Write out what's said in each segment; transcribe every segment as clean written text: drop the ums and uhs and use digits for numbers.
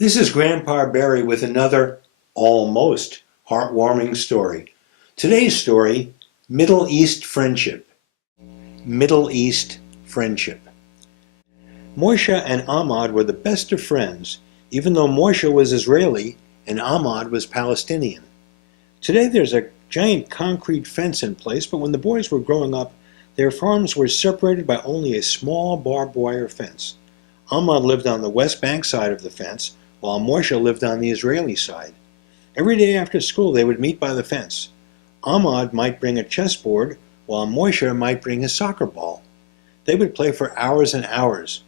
This is Grandpa Barry with another almost heartwarming story. Today's story, Middle East Friendship. Middle East Friendship. Moshe and Ahmad were the best of friends, even though Moshe was Israeli and Ahmad was Palestinian. Today there's a giant concrete fence in place, but when the boys were growing up, their farms were separated by only a small barbed wire fence. Ahmad lived on the West Bank side of the fence, while Moshe lived on the Israeli side. Every day after school they would meet by the fence. Ahmad might bring a chessboard, while Moshe might bring his soccer ball. They would play for hours and hours,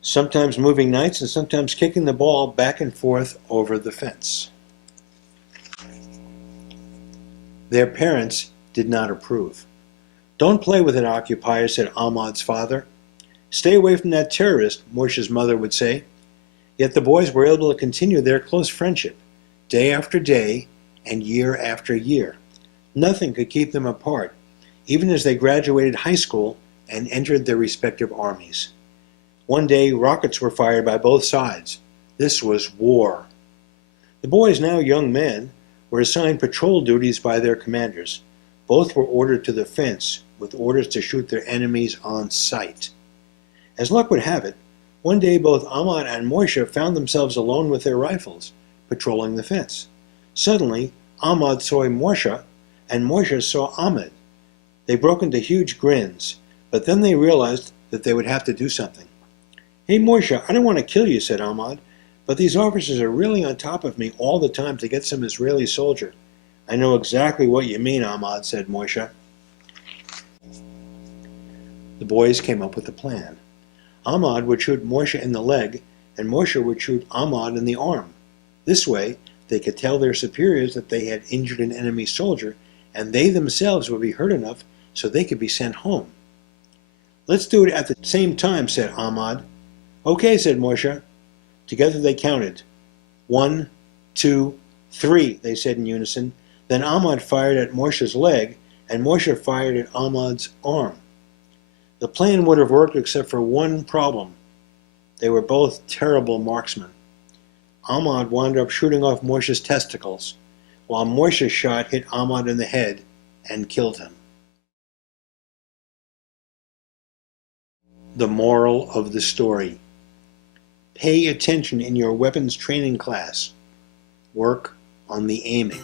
sometimes moving nights and sometimes kicking the ball back and forth over the fence. Their parents did not approve. "Don't play with it, occupier," said Ahmad's father. "Stay away from that terrorist," Moshe's mother would say. Yet the boys were able to continue their close friendship, day after day and year after year. Nothing could keep them apart, even as they graduated high school and entered their respective armies. One day, rockets were fired by both sides. This was war. The boys, now young men, were assigned patrol duties by their commanders. Both were ordered to the fence, with orders to shoot their enemies on sight. As luck would have it, one day both Ahmad and Moshe found themselves alone with their rifles, patrolling the fence. Suddenly, Ahmad saw Moshe, and Moshe saw Ahmed. They broke into huge grins, but then they realized that they would have to do something. "Hey Moshe, I don't want to kill you," said Ahmad, "but these officers are really on top of me all the time to get some Israeli soldier." "I know exactly what you mean, Ahmad," said Moshe. The boys came up with a plan. Ahmad would shoot Moshe in the leg, and Moshe would shoot Ahmad in the arm. This way, they could tell their superiors that they had injured an enemy soldier, and they themselves would be hurt enough so they could be sent home. "Let's do it at the same time," said Ahmad. "Okay," said Moshe. Together they counted. 1, 2, 3, they said in unison. Then Ahmad fired at Moshe's leg, and Moshe fired at Ahmad's arm. The plan would have worked except for one problem. They were both terrible marksmen. Ahmad wound up shooting off Moshe's testicles, while Moshe's shot hit Ahmad in the head and killed him. The moral of the story: pay attention in your weapons training class. Work on the aiming.